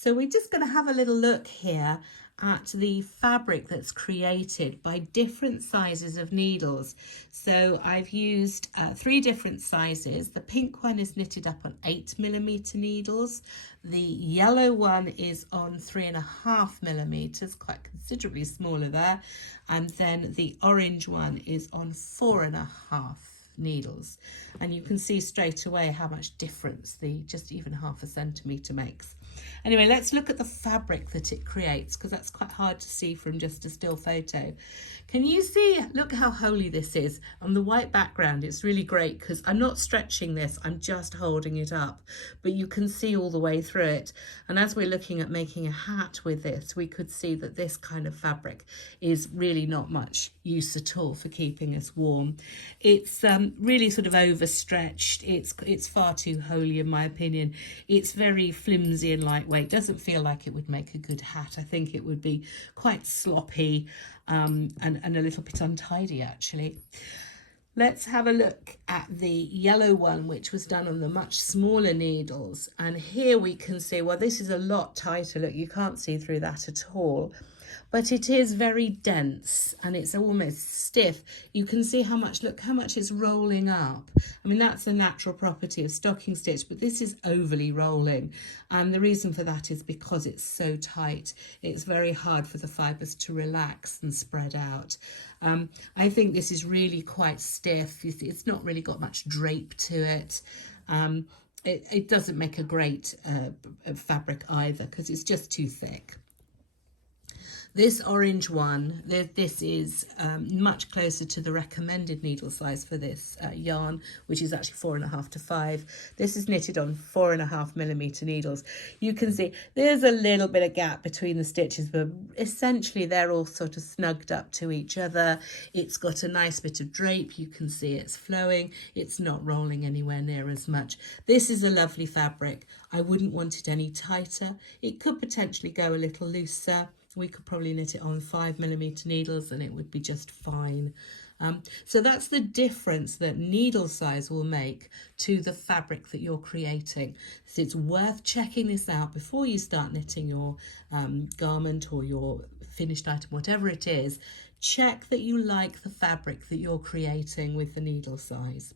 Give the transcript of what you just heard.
So we're just going to have a little look here at the fabric that's created by different sizes of needles. So I've used 3 different sizes. The pink one is knitted up on 8mm needles. The yellow one is on 3.5mm, quite considerably smaller there. And then the orange one is on 4.5 needles, and you can see straight away how much difference the just even 0.5 centimetre makes. Anyway, let's look at the fabric that it creates, because that's quite hard to see from just a still photo. Can you see, look how holy this is on the white background? It's really great because I'm not stretching this, I'm just holding it up, but you can see all the way through it. And as we're looking at making a hat with this, we could see that this kind of fabric is really not much use at all for keeping us warm. It's really sort of overstretched. It's far too holy in my opinion. It's very flimsy and lightweight. Doesn't feel like it would make a good hat. I think it would be quite sloppy and a little bit untidy actually. Let's have a look at the yellow one, which was done on the much smaller needles. And here we can see, well, this is a lot tighter. Look, you can't see through that at all. But it is very dense and it's almost stiff. You can see how much, look how much it's rolling up. I mean, that's a natural property of stocking stitch, but this is overly rolling. And the reason for that is because it's so tight. It's very hard for the fibres to relax and spread out. I think this is really quite stiff. It's not really got much drape to it. It doesn't make a great fabric either because it's just too thick. This orange one, this is much closer to the recommended needle size for this yarn, which is actually 4.5 to 5. This is knitted on 4.5mm needles. You can see there's a little bit of gap between the stitches, but essentially they're all sort of snugged up to each other. It's got a nice bit of drape. You can see it's flowing. It's not rolling anywhere near as much. This is a lovely fabric. I wouldn't want it any tighter. It could potentially go a little looser. We could probably knit it on 5mm needles and it would be just fine. So that's the difference that needle size will make to the fabric that you're creating. So it's worth checking this out before you start knitting your garment or your finished item, whatever it is. Check that you like the fabric that you're creating with the needle size.